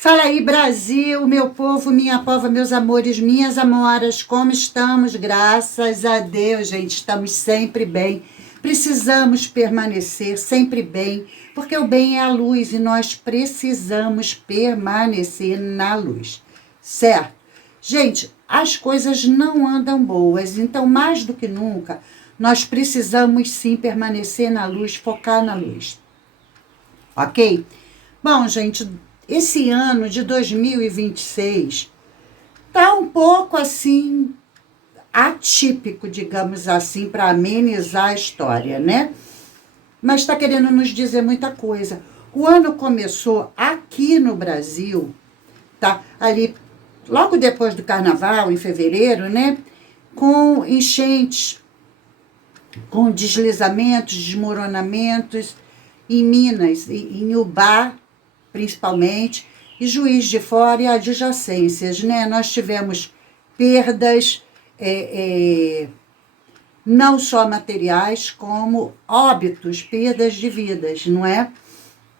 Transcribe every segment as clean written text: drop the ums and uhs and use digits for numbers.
Fala aí, Brasil, meu povo, minha pova, meus amores, minhas amoras, como estamos? Graças a Deus, gente, estamos sempre bem. Precisamos permanecer sempre bem, porque o bem é a luz e nós precisamos permanecer na luz, certo? Gente, as coisas não andam boas, então mais do que nunca, nós precisamos sim permanecer na luz, focar na luz, ok? Bom, gente, esse ano de 2026 tá um pouco assim atípico, digamos assim, para amenizar a história, né? Mas está querendo nos dizer muita coisa. O ano começou aqui no Brasil, tá? Ali logo depois do Carnaval, em fevereiro, né? Com enchentes, com deslizamentos, desmoronamentos em Minas, em Ubá, principalmente, e Juiz de Fora e adjacências, né? Nós tivemos perdas, não só materiais, como óbitos, perdas de vidas, não é?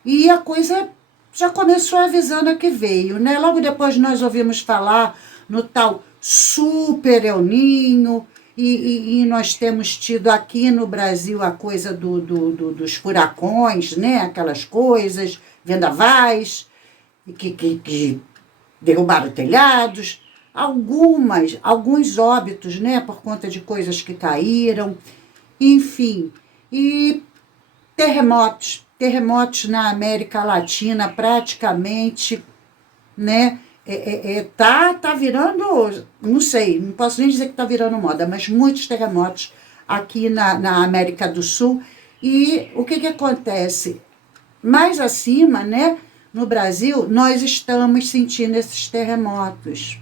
E a coisa já começou avisando a que veio, né? Logo depois nós ouvimos falar no tal Super El Ninho, e nós temos tido aqui no Brasil a coisa dos furacões, né? Aquelas coisas, vendavais, que derrubaram telhados, alguns óbitos, né? Por conta de coisas que caíram, enfim. E terremotos na América Latina praticamente, né? Tá virando, não sei, não posso nem dizer que tá virando moda, mas muitos terremotos aqui na América do Sul. E o que acontece? Mais acima, né, no Brasil, nós estamos sentindo esses terremotos,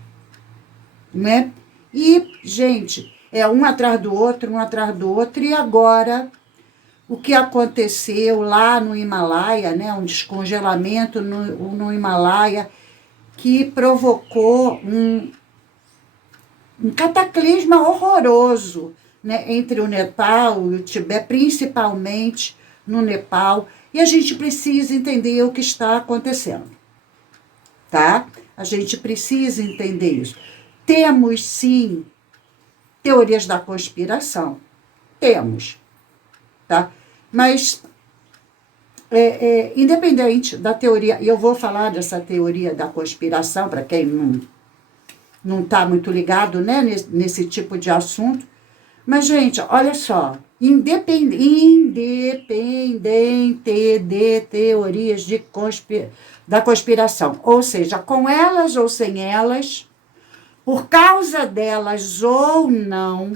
né? E, gente, um atrás do outro, e agora o que aconteceu lá no Himalaia, né, um descongelamento no Himalaia, que provocou um cataclisma horroroso, né, entre o Nepal e o Tibete, principalmente no Nepal, e a gente precisa entender o que está acontecendo, tá? A gente precisa entender isso. Temos, sim, teorias da conspiração, temos, tá? Mas, independente da teoria, e eu vou falar dessa teoria da conspiração, para quem não está muito ligado, né, nesse tipo de assunto. Mas, gente, olha só, independente de teorias da conspiração, ou seja, com elas ou sem elas, por causa delas ou não,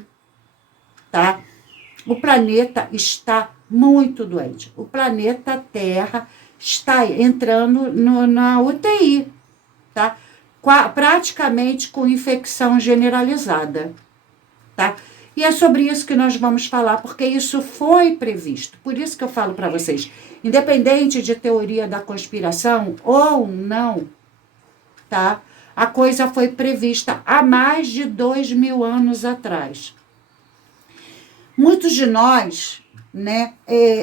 tá? O planeta está muito doente. O planeta Terra está entrando na UTI, tá? Praticamente com infecção generalizada, tá? E é sobre isso que nós vamos falar, porque isso foi previsto. Por isso que eu falo para vocês, independente de teoria da conspiração ou não, tá? A coisa foi prevista há mais de 2.000 anos atrás. Muitos de nós, né,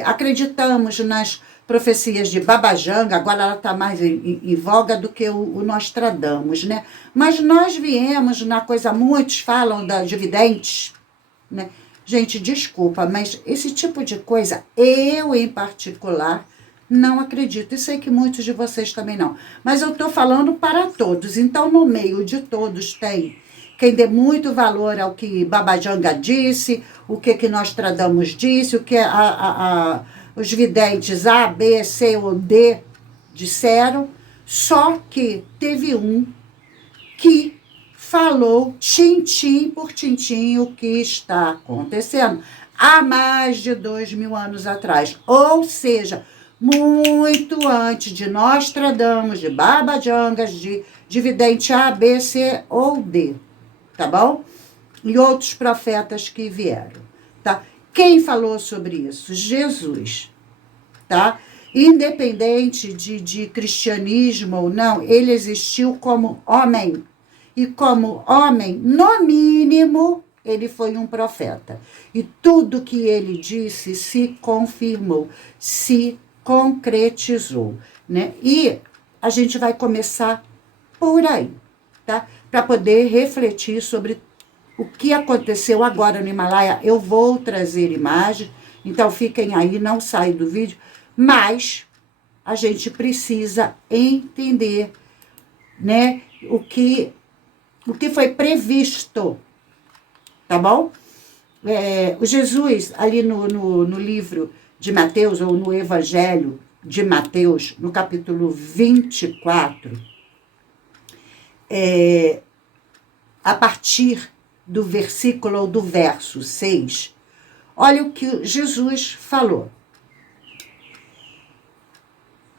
acreditamos nas profecias de Baba Yanga, agora ela está mais em voga do que o Nostradamus, né? Mas nós viemos na coisa, muitos falam de videntes, né? Gente, desculpa, mas esse tipo de coisa, eu em particular, não acredito. E sei que muitos de vocês também não. Mas eu estou falando para todos. Então, no meio de todos tem quem dê muito valor ao que Baba Yanga disse, o que Nostradamus disse, o que os videntes A, B, C ou D disseram. Só que teve um que falou tintim por tintim o que está acontecendo há mais de 2.000 anos atrás. Ou seja, muito antes de Nostradamus, de Baba Yanga, de vidente A, B, C ou D, tá bom? E outros profetas que vieram, tá? Quem falou sobre isso? Jesus, tá? Independente de cristianismo ou não, ele existiu como homem. E como homem, no mínimo, ele foi um profeta. E tudo que ele disse se confirmou, se concretizou, né? E a gente vai começar por aí, tá? Para poder refletir sobre o que aconteceu agora no Himalaia. Eu vou trazer imagem, então fiquem aí, não saem do vídeo, mas a gente precisa entender, né, o que foi previsto, tá bom? O Jesus, ali no livro de Mateus, ou no Evangelho de Mateus, no capítulo 24, a partir do versículo ou do verso 6, olha o que Jesus falou.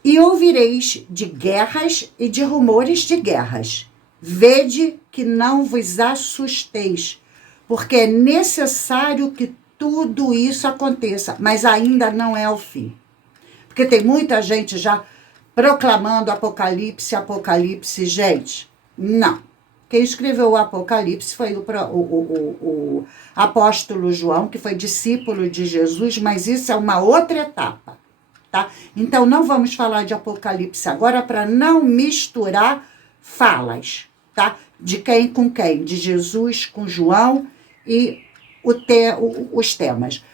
E ouvireis de guerras e de rumores de guerras. Vede que não vos assusteis, porque é necessário que tudo isso aconteça, mas ainda não é o fim. Porque tem muita gente já proclamando Apocalipse, Apocalipse. Gente, não. Quem escreveu o Apocalipse foi o apóstolo João, que foi discípulo de Jesus, mas isso é uma outra etapa, tá? Então, não vamos falar de Apocalipse agora para não misturar falas, tá? De quem com quem? De Jesus com João e os temas.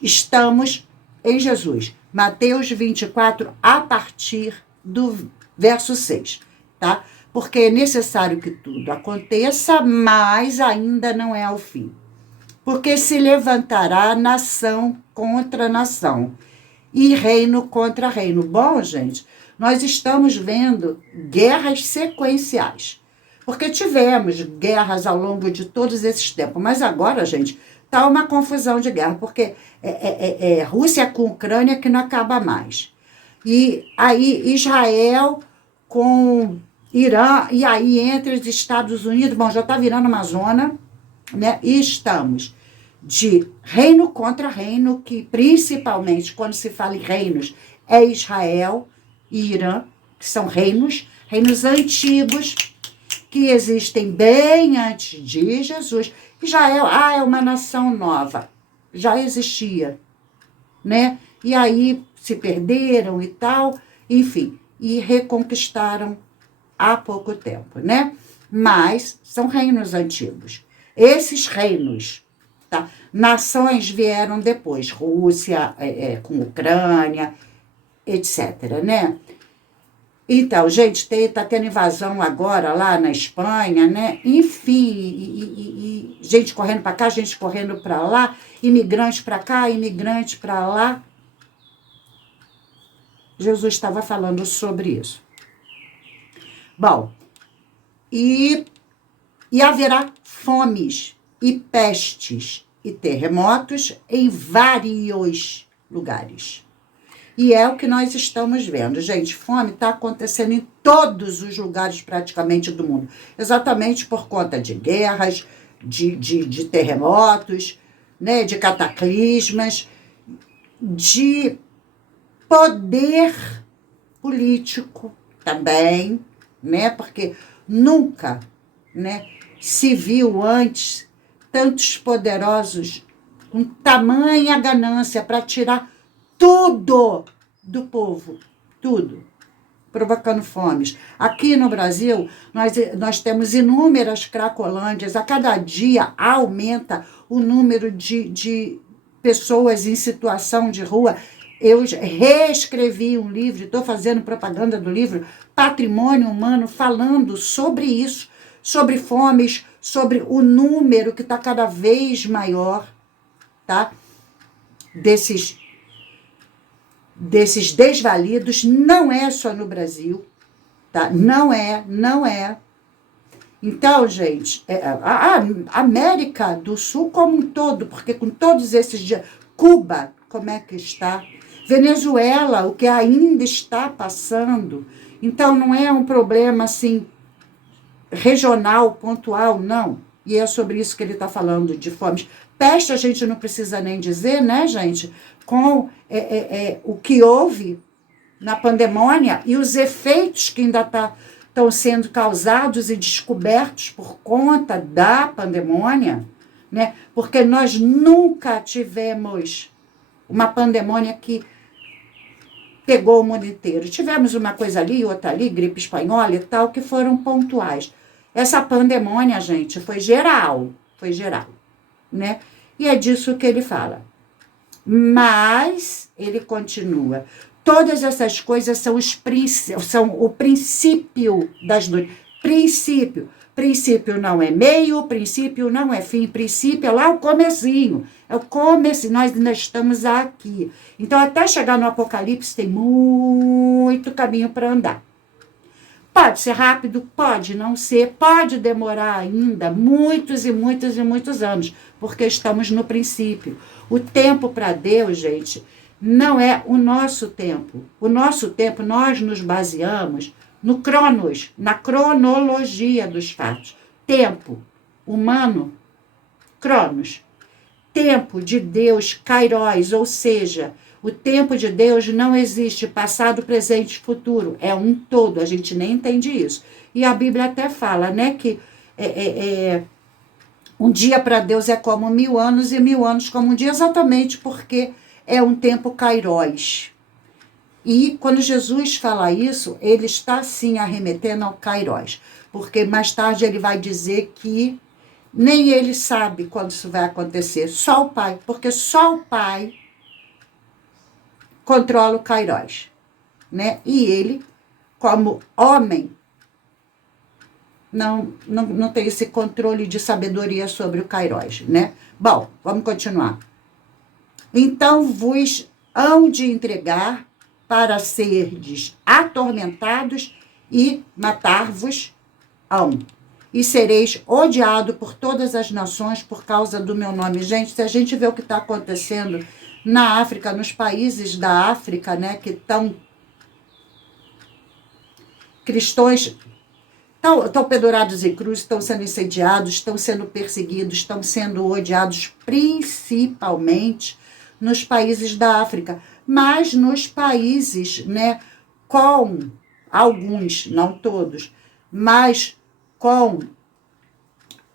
Estamos em Jesus. Mateus 24, a partir do verso 6, tá? Porque é necessário que tudo aconteça, mas ainda não é o fim. Porque se levantará nação contra nação e reino contra reino. Bom, gente, nós estamos vendo guerras sequenciais. Porque tivemos guerras ao longo de todos esses tempos. Mas agora, gente, está uma confusão de guerra. Porque é Rússia com Ucrânia que não acaba mais. E aí Israel com Irã, e aí entre os Estados Unidos, bom, já está virando uma zona, né? E estamos de reino contra reino, que principalmente quando se fala em reinos, é Israel e Irã, que são reinos antigos, que existem bem antes de Jesus. Israel, é uma nação nova, já existia, né? E aí se perderam e tal, enfim, e reconquistaram há pouco tempo, né? Mas são reinos antigos. Esses reinos, tá? Nações vieram depois, Rússia, com Ucrânia, etc, né? Então, gente, tá tendo invasão agora lá na Espanha, né? Enfim, e gente correndo para cá, gente correndo para lá, imigrantes para cá, imigrantes para lá. Jesus estava falando sobre isso. Bom, e haverá fomes e pestes e terremotos em vários lugares. E é o que nós estamos vendo. Gente, fome está acontecendo em todos os lugares praticamente do mundo. Exatamente por conta de guerras, de terremotos, né, de cataclismas, de poder político também, né? Porque nunca, né, se viu antes tantos poderosos com tamanha ganância para tirar tudo do povo, tudo, provocando fomes. Aqui no Brasil, nós temos inúmeras cracolândias. A cada dia aumenta o número de pessoas em situação de rua. Eu reescrevi um livro, estou fazendo propaganda do livro Patrimônio Humano, falando sobre isso, sobre fomes, sobre o número que está cada vez maior, tá? Desses desvalidos. Não é só no Brasil, tá? Não é. Então, gente, a América do Sul como um todo, porque com todos esses dias, Cuba, como é que está? Venezuela, o que ainda está passando. Então, não é um problema, assim, regional, pontual, não. E é sobre isso que ele está falando, de fomes. Peste a gente não precisa nem dizer, né, gente? Com o que houve na pandemônia e os efeitos que ainda estão sendo causados e descobertos por conta da pandemônia, né? Porque nós nunca tivemos uma pandemônia que pegou o mundo inteiro. Tivemos uma coisa ali, outra ali, gripe espanhola e tal, que foram pontuais. Essa pandemônia, gente, foi geral, né? E é disso que ele fala. Mas ele continua. Todas essas coisas são o princípio das dores. Princípio. Princípio não é meio, princípio não é fim, princípio é lá o comecinho. É o começo, nós ainda estamos aqui. Então, até chegar no Apocalipse, tem muito caminho para andar. Pode ser rápido, pode não ser, pode demorar ainda muitos e muitos e muitos anos, porque estamos no princípio. O tempo para Deus, gente, não é o nosso tempo. O nosso tempo, nós nos baseamos no cronos, na cronologia dos fatos. Tempo humano, cronos. Tempo de Deus, kairos, ou seja, o tempo de Deus não existe passado, presente e futuro. É um todo, a gente nem entende isso. E a Bíblia até fala, né, que um dia para Deus é como 1000 anos e 1000 anos como um dia, exatamente porque é um tempo kairos. E quando Jesus fala isso, ele está sim arremetendo ao kairos, porque mais tarde ele vai dizer que nem ele sabe quando isso vai acontecer, só o Pai, porque só o Pai controla o kairos, né? E ele, como homem, não tem esse controle de sabedoria sobre o kairos, né? Bom, vamos continuar. Então vos hão de entregar para serdes atormentados e matar-vos-ão. E sereis odiado por todas as nações por causa do meu nome. Gente, se a gente vê o que está acontecendo na África, nos países da África, né, que estão cristãos, estão pendurados em cruz, estão sendo incendiados, estão sendo perseguidos, estão sendo odiados, principalmente nos países da África, mas nos países, né, com alguns, não todos, mas com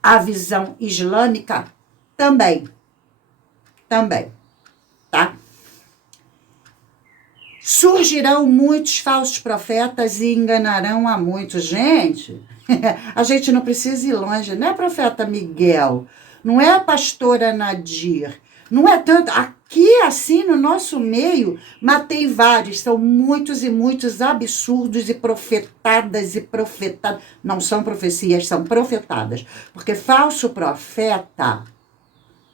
a visão islâmica também, tá? Surgirão muitos falsos profetas e enganarão a muitos. Gente, a gente não precisa ir longe, não é profeta Miguel, não é a pastora Nadir, não é tanto. Aqui, assim, no nosso meio, matei vários, são muitos e muitos absurdos e profetadas e profetadas. Não são profecias, são profetadas. Porque falso profeta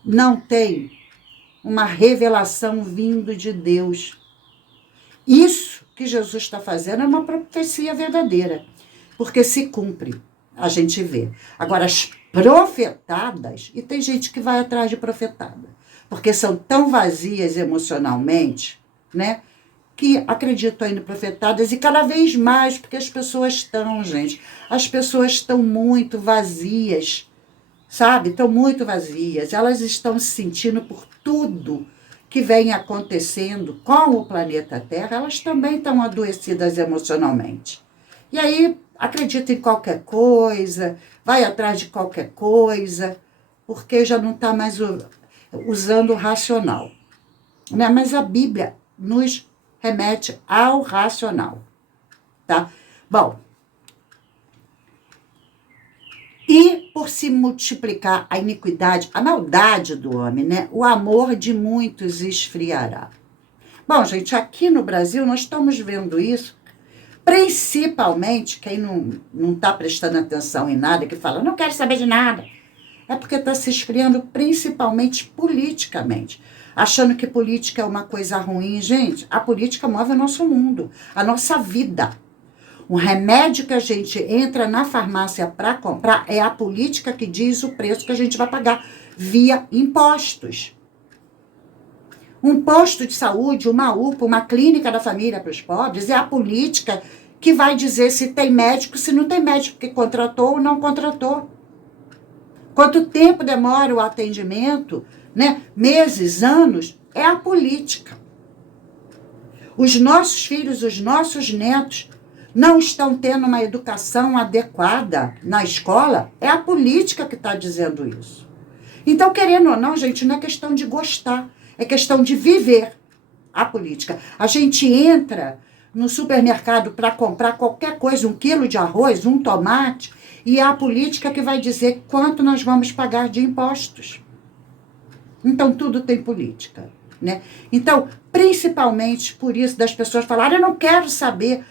não tem uma revelação vindo de Deus. Isso que Jesus está fazendo é uma profecia verdadeira, porque se cumpre, a gente vê. Agora, as profetadas, e tem gente que vai atrás de profetada, porque são tão vazias emocionalmente, né, que acreditam em profetadas, e cada vez mais, porque as pessoas estão, gente, as pessoas estão muito vazias, sabe? Estão muito vazias, elas estão se sentindo por tudo que vem acontecendo com o planeta Terra, elas também estão adoecidas emocionalmente. E aí, acredita em qualquer coisa, vai atrás de qualquer coisa, porque já não está mais usando o racional. Né? Mas a Bíblia nos remete ao racional, tá? Bom, e por se multiplicar a iniquidade, a maldade do homem, né? O amor de muitos esfriará. Bom, gente, aqui no Brasil nós estamos vendo isso, principalmente quem não está prestando atenção em nada, que fala, não quero saber de nada. É porque está se esfriando principalmente politicamente, achando que política é uma coisa ruim. Gente, a política move o nosso mundo, a nossa vida. Um remédio que a gente entra na farmácia para comprar é a política que diz o preço que a gente vai pagar via impostos. Um posto de saúde, uma UPA, uma clínica da família para os pobres, é a política que vai dizer se tem médico, se não tem médico que contratou ou não contratou. Quanto tempo demora o atendimento, né? Meses, anos, é a política. Os nossos filhos, os nossos netos não estão tendo uma educação adequada na escola, é a política que está dizendo isso. Então, querendo ou não, gente, não é questão de gostar, é questão de viver a política. A gente entra no supermercado para comprar qualquer coisa, 1 quilo de arroz, um tomate, e é a política que vai dizer quanto nós vamos pagar de impostos. Então, tudo tem política, né? Então, principalmente por isso das pessoas falarem, eu não quero saber.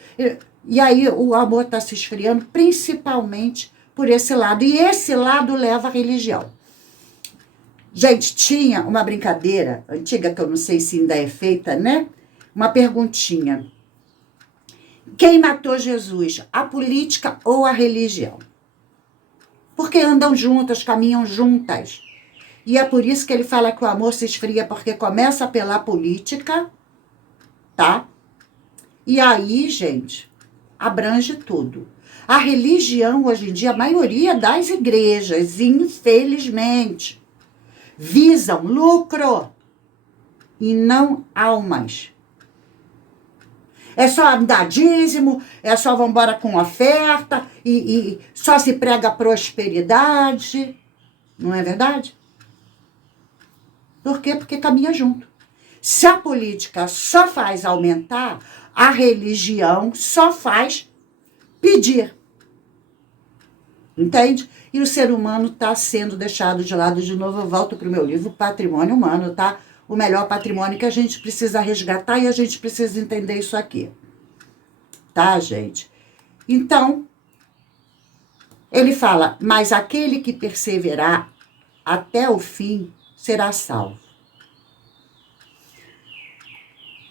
E aí o amor está se esfriando, principalmente por esse lado. E esse lado leva à religião. Gente, tinha uma brincadeira antiga, que eu não sei se ainda é feita, né? Uma perguntinha. Quem matou Jesus, a política ou a religião? Porque andam juntas, caminham juntas. E é por isso que ele fala que o amor se esfria, porque começa pela política, tá? E aí, gente, abrange tudo. A religião, hoje em dia, a maioria das igrejas, infelizmente, visam lucro e não almas. É só dar dízimo, é só vamos embora com oferta, e só se prega prosperidade. Não é verdade? Por quê? Porque caminha junto. Se a política só faz aumentar, a religião só faz pedir. Entende? E o ser humano está sendo deixado de lado. De novo, eu volto para o meu livro, Patrimônio Humano, tá? O melhor patrimônio que a gente precisa resgatar e a gente precisa entender isso aqui. Tá, gente? Então, ele fala, mas aquele que perseverar até o fim será salvo.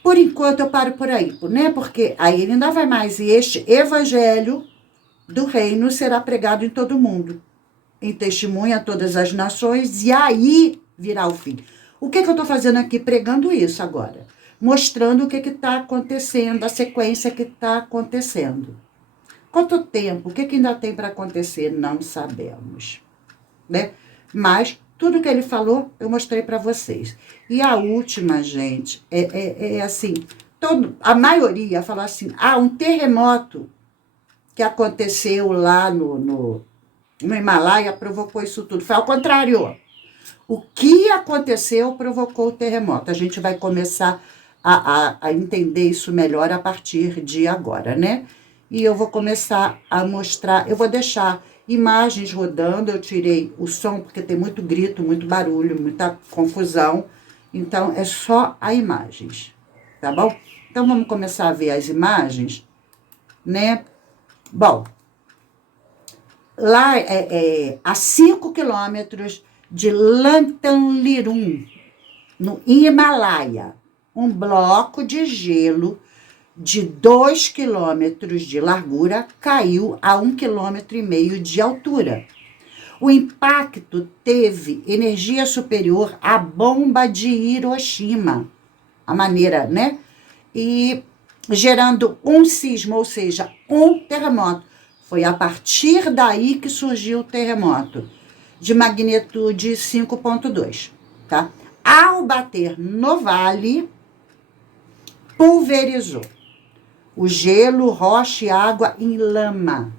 Por enquanto eu paro por aí, né? Porque aí ele ainda vai mais. E este evangelho do reino será pregado em todo o mundo, em testemunha a todas as nações, e aí virá o fim. O que eu estou fazendo aqui? Pregando isso agora. Mostrando o que está acontecendo, a sequência que está acontecendo. Quanto tempo? O que ainda tem para acontecer? Não sabemos, né? Mas tudo que ele falou, eu mostrei para vocês. E a última, gente, é assim, a maioria fala assim, um terremoto que aconteceu lá no Himalaia provocou isso tudo. Foi ao contrário. O que aconteceu provocou o terremoto. A gente vai começar a entender isso melhor a partir de agora, né? E eu vou começar a mostrar, eu vou deixar imagens rodando, eu tirei o som, porque tem muito grito, muito barulho, muita confusão. Então, é só as imagens, tá bom? Então, vamos começar a ver as imagens, né? Bom, lá a 5 quilômetros de Lanthanlirum, no Himalaia, um bloco de gelo de 2 quilômetros de largura caiu a 1,5 km de altura. O impacto teve energia superior à bomba de Hiroshima, a maneira, né? E gerando um sismo, ou seja, um terremoto. Foi a partir daí que surgiu o terremoto, de magnitude 5,2, tá? Ao bater no vale, pulverizou o gelo, rocha e água em lama.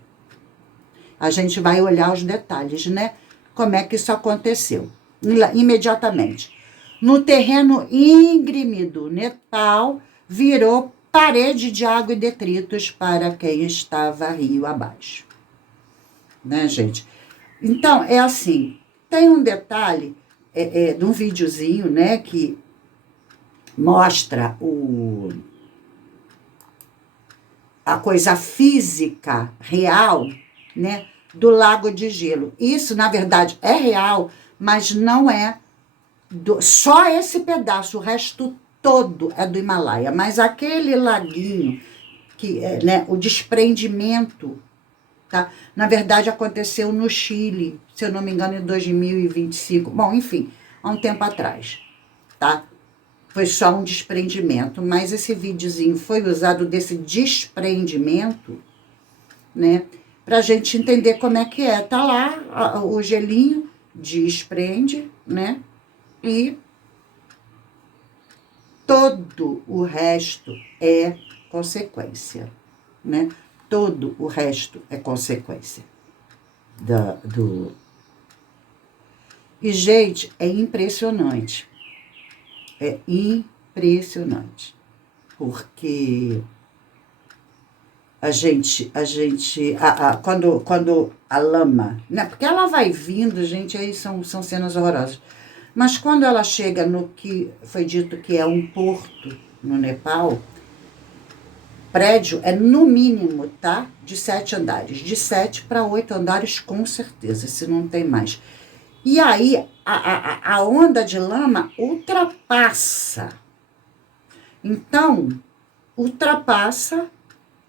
A gente vai olhar os detalhes, né? Como é que isso aconteceu. Imediatamente. No terreno íngreme do Nepal, virou parede de água e detritos para quem estava rio abaixo. Né, gente? Então, é assim, tem um detalhe de um videozinho, né, que mostra a coisa física real, né, do lago de gelo. Isso, na verdade, é real, mas não é só esse pedaço, o resto todo é do Himalaia. Mas aquele laguinho, que né, o desprendimento, tá? Na verdade, aconteceu no Chile, se eu não me engano, em 2025. Bom, enfim, há um tempo atrás, tá? Foi só um desprendimento, mas esse videozinho foi usado desse desprendimento, né? Pra gente entender como é que é. Tá lá o gelinho, desprende, né? E todo o resto é consequência, né? Todo o resto é consequência do... E, gente, é impressionante. É impressionante. Porque quando a lama, né? Porque ela vai vindo, gente, aí são cenas horrorosas. Mas quando ela chega no que foi dito que é um porto no Nepal, prédio é no mínimo, tá? De 7 andares. De 7 para 8 andares, com certeza, se não tem mais. E aí, a onda de lama ultrapassa. Então, ultrapassa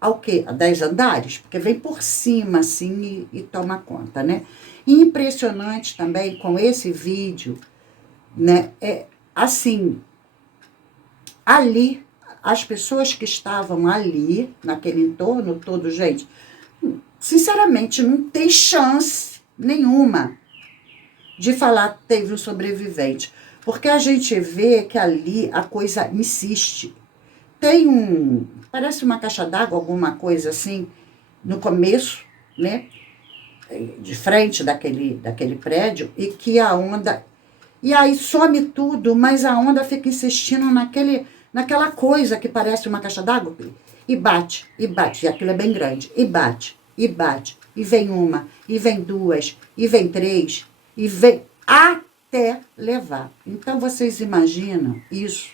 ao quê? A 10 andares? Porque vem por cima, assim, e toma conta, né? E impressionante também com esse vídeo, né? Assim, ali, as pessoas que estavam ali, naquele entorno todo, gente, sinceramente, não tem chance nenhuma de falar que teve um sobrevivente. Porque a gente vê que ali a coisa insiste. Tem parece uma caixa d'água, alguma coisa assim, no começo, né? De frente daquele prédio, e que a onda... E aí some tudo, mas a onda fica insistindo naquela coisa que parece uma caixa d'água, e bate, e aquilo é bem grande, e bate, e vem uma, e vem duas, e vem três, e vem até levar. Então, vocês imaginam isso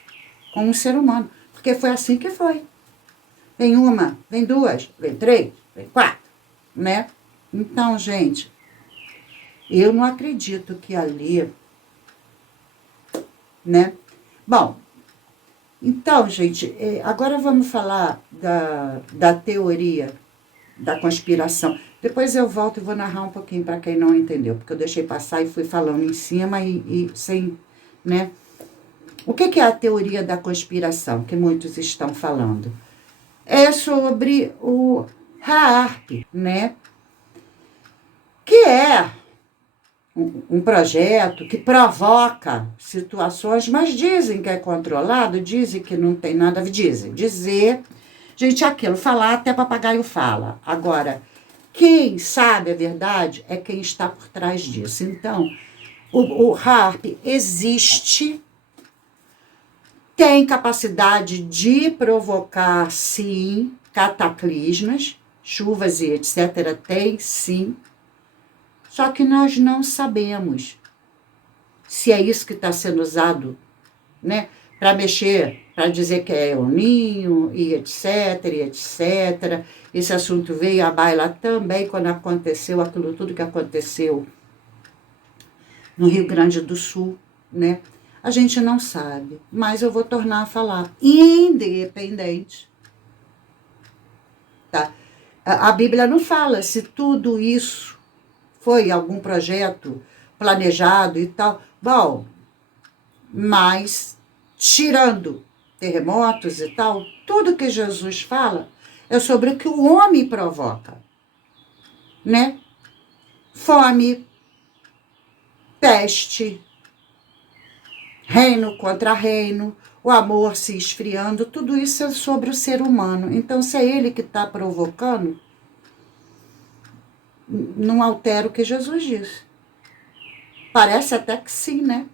com um ser humano, porque foi assim que foi. Vem uma, vem duas, vem três, vem quatro, né? Então, gente, eu não acredito que ali, né? Bom, então, gente, agora vamos falar da teoria da conspiração. Depois eu volto e vou narrar um pouquinho para quem não entendeu, porque eu deixei passar e fui falando em cima e sem, né? O que é a teoria da conspiração que muitos estão falando? É sobre o HAARP, né? Que é um projeto que provoca situações, mas dizem que é controlado, dizem que não tem nada a ver, dizer, gente, aquilo, falar até papagaio fala. Agora, quem sabe a verdade é quem está por trás disso. Então, o HAARP existe, tem capacidade de provocar, sim, cataclismas, chuvas e etc., tem, sim. Só que nós não sabemos se é isso que está sendo usado, né, para mexer, para dizer que é o ninho, e etc, e etc. Esse assunto veio à baila também quando aconteceu aquilo tudo que aconteceu no Rio Grande do Sul, né? A gente não sabe, mas eu vou tornar a falar, independente, tá? A Bíblia não fala se tudo isso foi algum projeto planejado e tal. Bom, mas tirando terremotos e tal, tudo que Jesus fala é sobre o que o homem provoca, né? Fome, peste, reino contra reino, o amor se esfriando, tudo isso é sobre o ser humano. Então, se é ele que está provocando, não altera o que Jesus disse. Parece até que sim, né?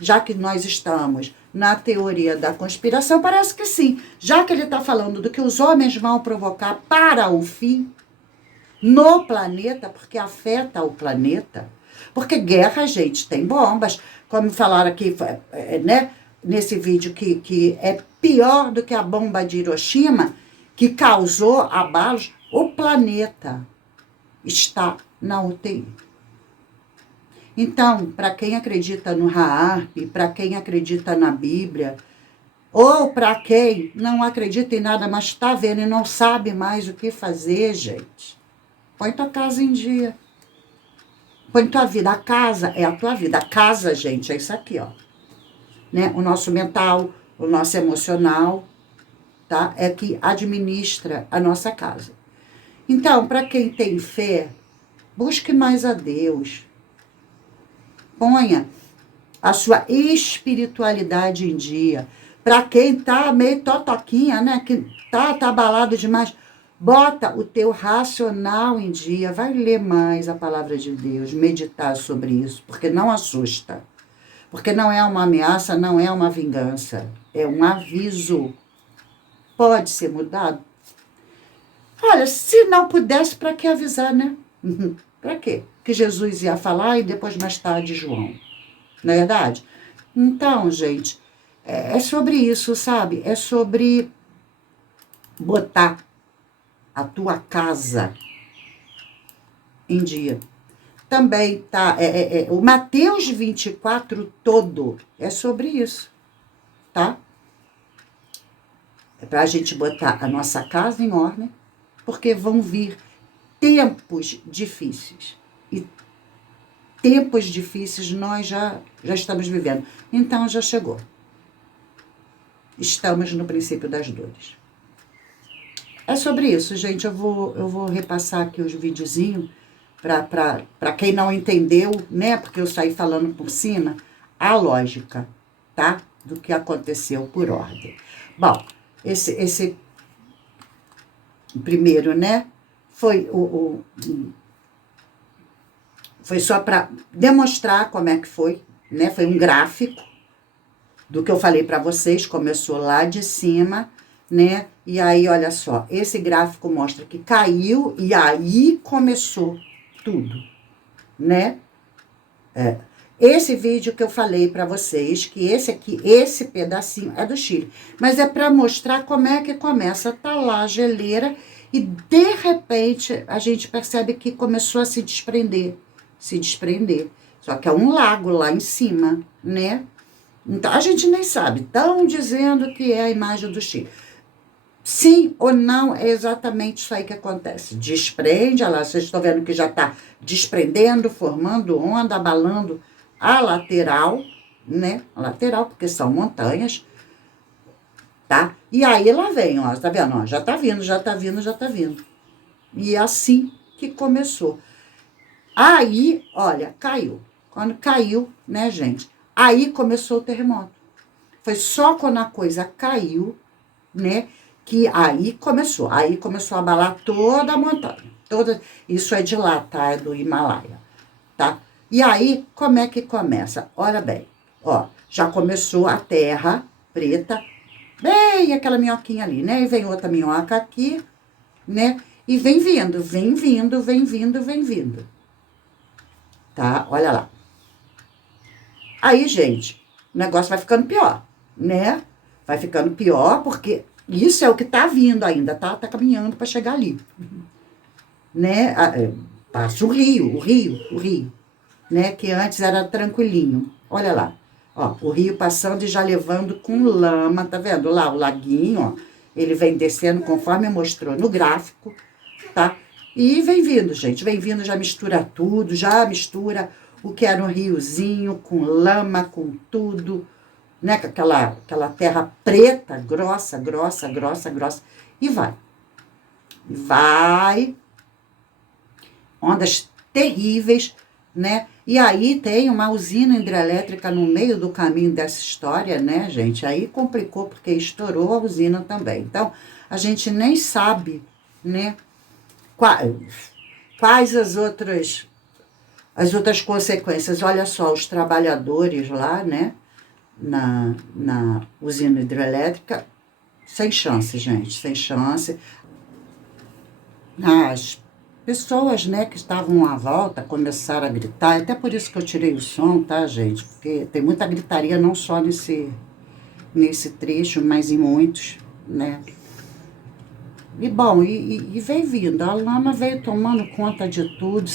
Já que nós estamos na teoria da conspiração, parece que sim. Já que ele está falando do que os homens vão provocar para o fim no planeta, porque afeta o planeta. Porque guerra, gente, tem bombas. Como falaram aqui, né, nesse vídeo, que é pior do que a bomba de Hiroshima, que causou abalos. O planeta está na UTI. Então, para quem acredita no HAARP, para quem acredita na Bíblia, ou para quem não acredita em nada, mas está vendo e não sabe mais o que fazer, gente, põe tua casa em dia. Põe tua vida. A casa é a tua vida. A casa, gente, é isso aqui, ó. Né? O nosso mental, o nosso emocional, tá? É que administra a nossa casa. Então, para quem tem fé, busque mais a Deus. Ponha a sua espiritualidade em dia. Para quem tá meio totoquinha, né? Que tá abalado demais, bota o teu racional em dia. Vai ler mais a palavra de Deus, meditar sobre isso, porque não assusta. Porque não é uma ameaça, não é uma vingança. É um aviso. Pode ser mudado? Olha, se não pudesse, para que avisar, né? Para quê? Que Jesus ia falar e depois mais tarde João. Não é verdade? Então, gente, é sobre isso, sabe? É sobre botar a tua casa em dia. Também tá, o Mateus 24 todo é sobre isso, tá? É pra gente botar a nossa casa em ordem, porque vão vir tempos difíceis. E tempos difíceis nós já estamos vivendo. Então já chegou. Estamos no princípio das dores. É sobre isso, gente. Eu vou repassar aqui os videozinhos para quem não entendeu, né? Porque eu saí falando por cima, a lógica, tá? Do que aconteceu por ordem. Bom, esse primeiro, né? Foi foi só para demonstrar como é que foi, né? Foi um gráfico do que eu falei para vocês, começou lá de cima, né? E aí, olha só, esse gráfico mostra que caiu e aí começou tudo, né? Esse vídeo que eu falei para vocês, que esse aqui, esse pedacinho é do Chile, mas é para mostrar como é que começa, tá lá a geleira e de repente a gente percebe que começou a se desprender. Só que é um lago lá em cima, né? Então, a gente nem sabe. Estão dizendo que é a imagem do Chile. Sim ou não, é exatamente isso aí que acontece. Desprende, olha lá, vocês estão vendo que já está desprendendo, formando onda, abalando a lateral, né? A lateral, porque são montanhas, tá? E aí lá vem, ó, tá vendo? Ó, já tá vindo, já tá vindo, já tá vindo. E é assim que começou. Aí, olha, caiu. Quando caiu, né, gente? Aí começou o terremoto. Foi só quando a coisa caiu, né, que aí começou a abalar toda a montanha. Isso é de lá, tá? É do Himalaia, tá? E aí, como é que começa? Olha bem, ó, já começou a terra preta, bem aquela minhoquinha ali, né? E vem outra minhoca aqui, né? E vem vindo, vem vindo, vem vindo, vem vindo. Tá? Olha lá. Aí, gente, o negócio vai ficando pior, né? Vai ficando pior porque isso é o que tá vindo ainda, tá? Tá caminhando para chegar ali, né? Passa o rio, né? Que antes era tranquilinho. Olha lá, ó, o rio passando e já levando com lama, tá vendo? Lá o laguinho, ó, ele vem descendo conforme mostrou no gráfico, tá? E vem vindo, gente, vem vindo, já mistura tudo, já mistura o que era um riozinho com lama, com tudo, né? Com aquela terra preta, grossa, e vai. Vai, ondas terríveis, né? E aí tem uma usina hidrelétrica no meio do caminho dessa história, né, gente? Aí complicou porque estourou a usina também. Então, a gente nem sabe, né, quais as outras consequências. Olha só, os trabalhadores lá, né, na usina hidrelétrica, sem chance, gente, sem chance. As pessoas, né, que estavam à volta começaram a gritar, até por isso que eu tirei o som, tá, gente? Porque tem muita gritaria, não só nesse trecho, mas em muitos, né? E bom, e veio vindo, a lama veio tomando conta de tudo,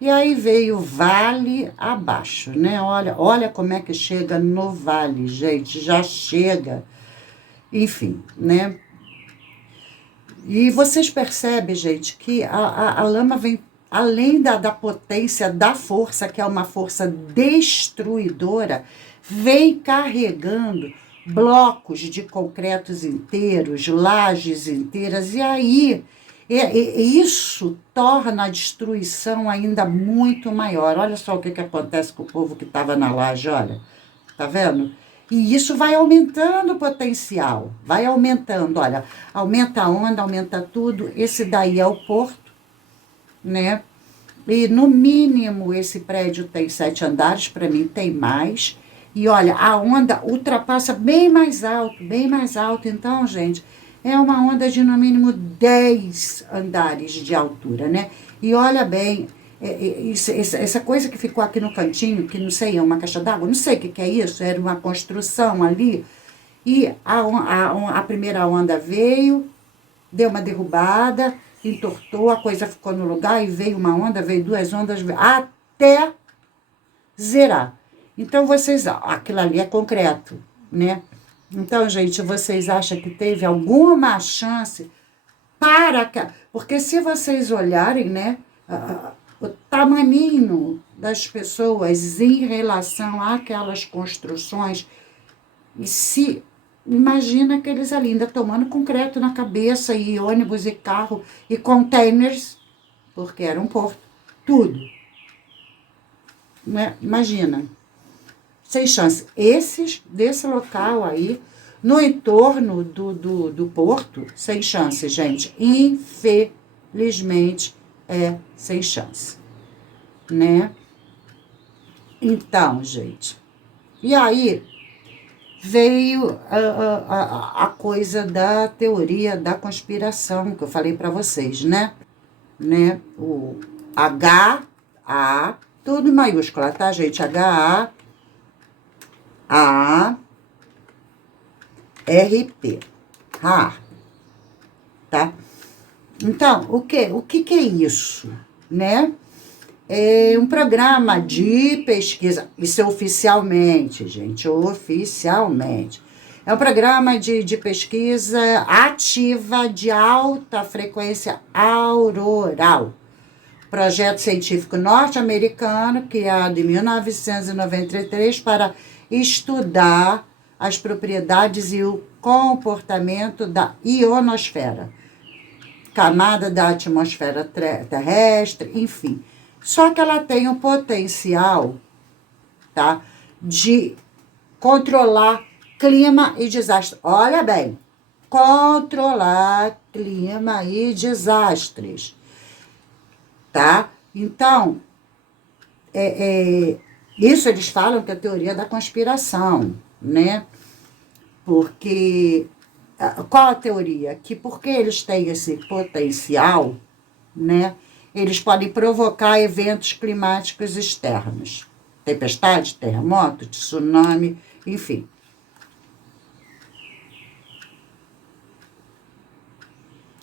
e aí veio vale abaixo, né? Olha como é que chega no vale, gente, já chega, enfim, né? E vocês percebem, gente, que a lama vem, além da potência, da força, que é uma força destruidora, vem carregando blocos de concretos inteiros, lajes inteiras, e aí isso torna a destruição ainda muito maior. Olha só o que acontece com o povo que estava na laje, olha, tá vendo? E isso vai aumentando o potencial, vai aumentando, olha, aumenta a onda, aumenta tudo. Esse daí é o porto, né? E no mínimo esse prédio tem 7 andares, para mim tem mais. E olha, a onda ultrapassa bem mais alto, bem mais alto. Então, gente, é uma onda de no mínimo 10 andares de altura, né? E olha bem, essa coisa que ficou aqui no cantinho, que não sei, é uma caixa d'água, não sei o que é isso, era uma construção ali. E a primeira onda veio, deu uma derrubada, entortou, a coisa ficou no lugar e veio uma onda, veio duas ondas, até zerar. Então, aquilo ali é concreto, né? Então, gente, vocês acham que teve alguma chance porque se vocês olharem, né, o tamaninho das pessoas em relação àquelas construções, e se imagina aqueles ali ainda tomando concreto na cabeça, e ônibus e carro e containers, porque era um porto, tudo. Né? Imagina. Sem chance. Desse local aí, no entorno do porto, sem chance, gente. Infelizmente, é sem chance. Né? Então, gente. E aí, veio a coisa da teoria da conspiração, que eu falei para vocês, né? O H-A, tudo em maiúscula, tá, gente? H-A-R-P. Tá? Então, o que é isso, né? É um programa de pesquisa, isso é oficialmente, gente, oficialmente. É um programa de pesquisa ativa de alta frequência auroral. Projeto científico norte-americano, criado em 1993 para estudar as propriedades e o comportamento da ionosfera, camada da atmosfera terrestre, enfim. Só que ela tem um potencial, tá, de controlar clima e desastre. Olha bem, controlar clima e desastres, tá? Então, isso eles falam que é a teoria da conspiração, né? Porque, qual a teoria? Que porque eles têm esse potencial, né, eles podem provocar eventos climáticos externos. Tempestade, terremoto, tsunami, enfim.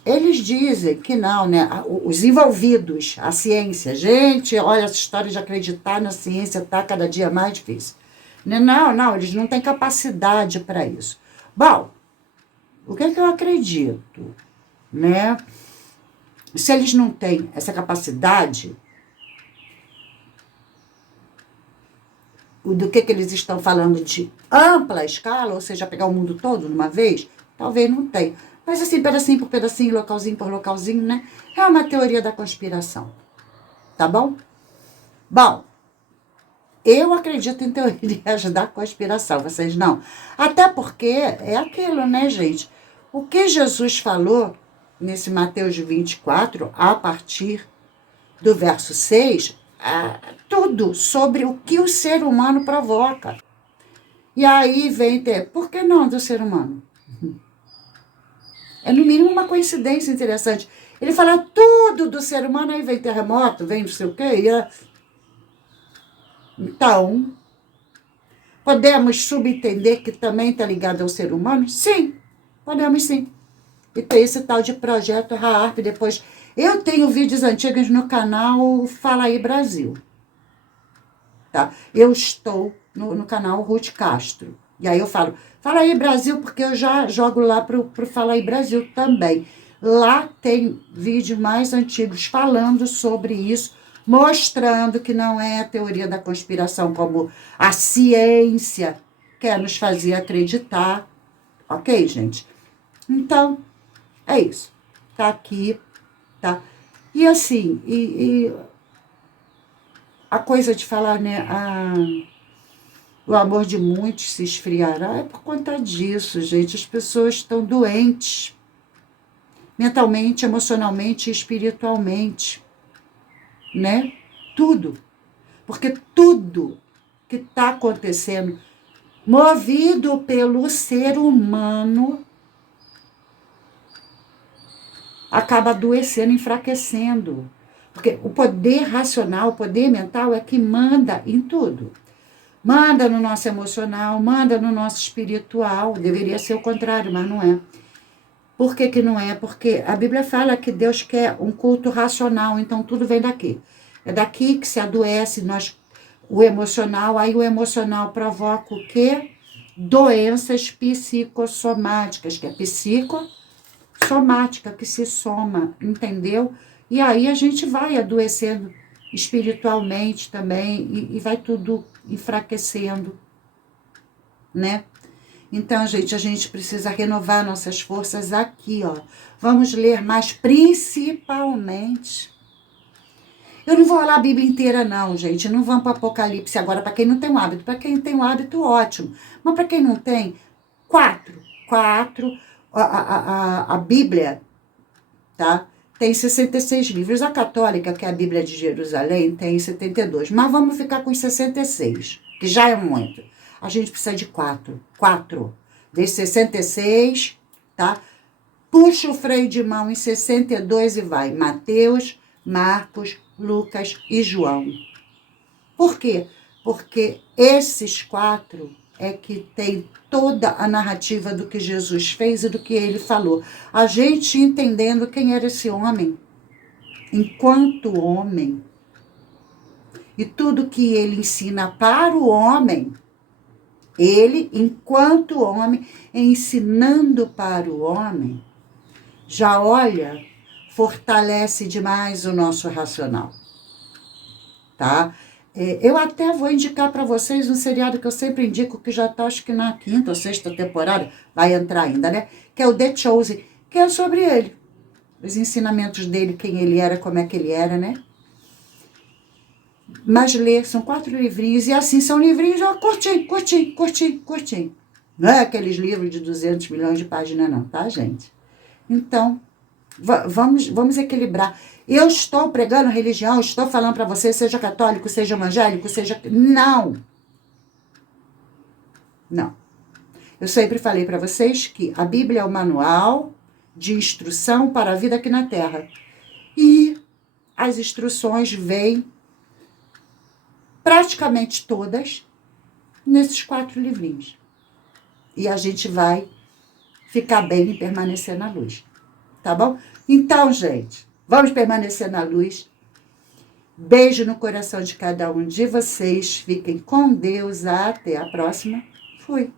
Eles dizem que não, né? Os envolvidos, a ciência. Gente, olha, essa história de acreditar na ciência está cada dia mais difícil. Não, eles não têm capacidade para isso. Bom, o que é que eu acredito, né? Se eles não têm essa capacidade, do que eles estão falando de ampla escala, ou seja, pegar o mundo todo de uma vez, talvez não tenha. Mas assim, pedacinho por pedacinho, localzinho por localzinho, né? É uma teoria da conspiração. Tá bom? Bom, eu acredito em teorias da conspiração, vocês não. Até porque é aquilo, né, gente? O que Jesus falou nesse Mateus 24, a partir do verso 6, tudo sobre o que o ser humano provoca. E aí vem por que não do ser humano? É no mínimo uma coincidência interessante. Ele fala tudo do ser humano, aí vem terremoto, vem não sei o quê. Então, podemos subentender que também está ligado ao ser humano? Sim, podemos sim. E tem esse tal de projeto RAARP depois. Eu tenho vídeos antigos no canal Fala Aí Brasil. Tá? Eu estou no canal Ruth Castro. E aí eu falo, Fala Aí Brasil, porque eu já jogo lá pro Fala Aí Brasil também. Lá tem vídeos mais antigos falando sobre isso, mostrando que não é a teoria da conspiração como a ciência quer nos fazer acreditar. Ok, gente? Então, é isso. Tá aqui, tá? E assim, a coisa de falar, né, o amor de muitos se esfriará, é por conta disso, gente. As pessoas estão doentes, mentalmente, emocionalmente e espiritualmente, né? Tudo. Porque tudo que está acontecendo movido pelo ser humano, acaba adoecendo, enfraquecendo. Porque o poder racional, o poder mental é que manda em tudo. Manda no nosso emocional, manda no nosso espiritual. Deveria ser o contrário, mas não é. Por que que não é? Porque a Bíblia fala que Deus quer um culto racional, então tudo vem daqui. É daqui que se adoece o emocional, aí o emocional provoca o quê? Doenças psicossomáticas, que é psicossomática, que se soma, entendeu? E aí a gente vai adoecendo espiritualmente também e vai tudo enfraquecendo, né? Então, gente, a gente precisa renovar nossas forças aqui, ó. Vamos ler mais, principalmente. Eu não vou ler a Bíblia inteira, não, gente. Não vamos para o Apocalipse agora, para quem não tem um hábito. Para quem tem um hábito, ótimo. Mas para quem não tem, quatro. A Bíblia, tá? Tem 66 livros. A católica, que é a Bíblia de Jerusalém, tem 72. Mas vamos ficar com os 66, que já é muito. A gente precisa de quatro. Desses 66, tá? Puxa o freio de mão em 62 e vai. Mateus, Marcos, Lucas e João. Por quê? Porque esses 4 é que tem toda a narrativa do que Jesus fez e do que ele falou. A gente entendendo quem era esse homem, enquanto homem, e tudo que ele ensina para o homem, ele, enquanto homem, ensinando para o homem, já olha, fortalece demais o nosso racional, tá? Eu até vou indicar para vocês um seriado que eu sempre indico, que já está, acho que na 5ª ou 6ª temporada, vai entrar ainda, né? Que é o The Chosen, que é sobre ele. Os ensinamentos dele, quem ele era, como é que ele era, né? Mas ler, são 4 livrinhos, e assim, são livrinhos, ó, curtinho. Não é aqueles livros de 200 milhões de páginas, não, tá, gente? Então, vamos equilibrar. Eu estou pregando religião, estou falando para você, seja católico, seja evangélico, seja... Não. Eu sempre falei para vocês que a Bíblia é o manual de instrução para a vida aqui na Terra. E as instruções vêm praticamente todas nesses 4 livrinhos. E a gente vai ficar bem e permanecer na luz. Tá bom? Então, gente, vamos permanecer na luz. Beijo no coração de cada um de vocês. Fiquem com Deus. Até a próxima. Fui.